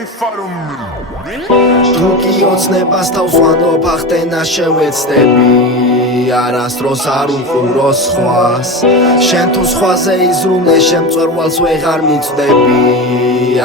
mi farò Tu ki ოცნებას თავს ვანდობ ახტენა შევეცდები არასდროს არ უყურო სხვას შენ თუ სხვაზე იზრუნე შემწვერვალს ვეღარ მიწდები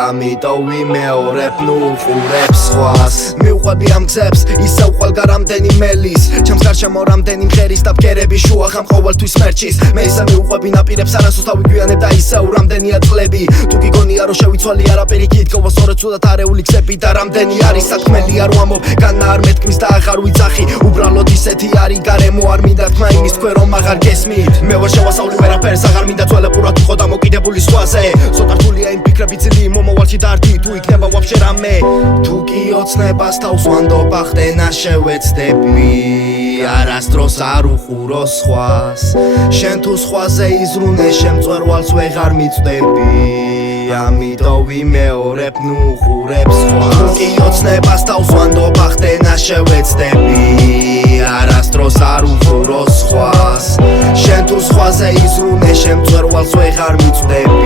ამიტომ ვიმეორებ ნუ უყურებ სხვას მივყვები ამ გზებს ისევ ყველგან რამდენი მელის ჩემს გარშემო რამდენი მღერის და ბგერების შუა ხამ ყოველთვის მერჩის მე ისე მივყვები ნაპირებს არასდროს დავიგვიანებ და ისევ რამდენია წყლები თუ გიგონია რომ შევიცვალე არაფერი გითხოვა სწორედ ცუდად არეული გზები და რამდენი არის საქმელი არ ვამბობ განა არ მეტკვის და აღარ ვიძახი უბრალოდ ისეთი არის გარემო არ მინდა თქმა იმის თქვენ რომ აღარ გესმით მე ვარ შევასწავლი ვერაფერს აღარ მინდა ძველებურად ვიყო დამოკიდებული სხვაზე ზოგ რთულია იმ ფიქრები ძილი მომავალში დარდი თუ იქნება ვაფშე რამე თუ კი ოცნებას თავს ვანდობ ახტენა შევეცდები არასდროს არ უყურო სხვას შენ თუ სხვაზე იზრუნე შემწვერვალს ვეღარ მიწდები ამიტომ ვიმეორებ ნუ უყურებ სხვას თუ კი ოცნებას თავს ვანდობ ახტენა შევეცდები არასდროს არ უყურო სხვას შენ თუ სხვაზე იზრუნე შემწვერვალს ვეღარ მიწდები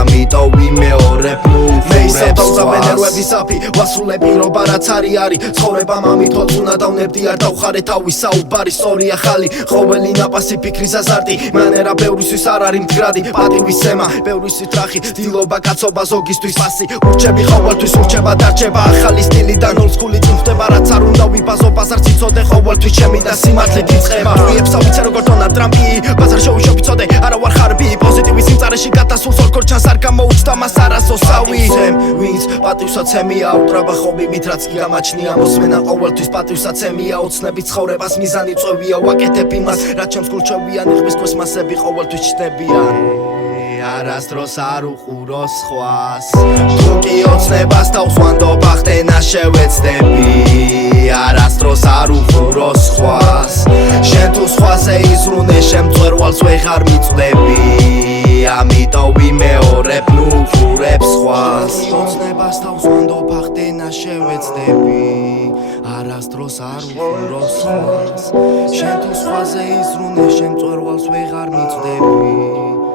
ამიტომ ვიმეორებ ნუ უყურებ სხვას ნერვებისაფი ვასრულები რობა რაც არის ცხოვრება მამითვალს უნდა დავნებდი არ დავხარე თავის საუბარი სწორი ახალი ყოველი ნაპასი ფიქრის აზარტი მანერა ბევრისთვის არ არის მდგრადი პატივის ემა ბევრისთვის ტრახი დილობა კაცობა ზოგისთვის ფასი ურჩები ყოველთვის ურჩება დარჩება ახალი სტილიდან ოლდსკული წინ ხდება რაც არ უნდა ვიბაზო ბაზარს იცოდე ყოველთვის ჩემი და სიმართლით იწყება რუიებს ავიცე როგორ დონალდ ტრამპი ბაზარ შოუში ვიცოდე არა ვარ ხარბი პოზიტივის სიმწარეში გადასულს ორქორ ჩანს არ გამოუჩნდა მას არასოსავი ვინც პატივსაცემია უტრაბა ხობიბით რაც კი გამაჩნია მოსმენა ყოველთვის პატივსაცემია ოცნებით ცხოვრებას მიზანი წვევია ვაკეთებ იმას რაც ჩემს გულჩვევიან იღბის კვეს მასები ყოველთვის ჩნდებიან არასდროს არ უყურო სხვას თუ კი ოცნებას თავს ვანდობ ახტენა შევეცდები არასდროს არ უყურო სხვას შენ თუ სხვაზე იზრუნე შემწვერვალს ვეღარ მიწდები ამიტომ ვიმეორებ ნუ უყურებ სხვას ოცნებას თავს ვანდობ ახტენა შევეცდები არასდროს არ უყურო სხვას შენ თუ სხვაზე იზრუნე შემწვერვალს ვეღარ მიწდები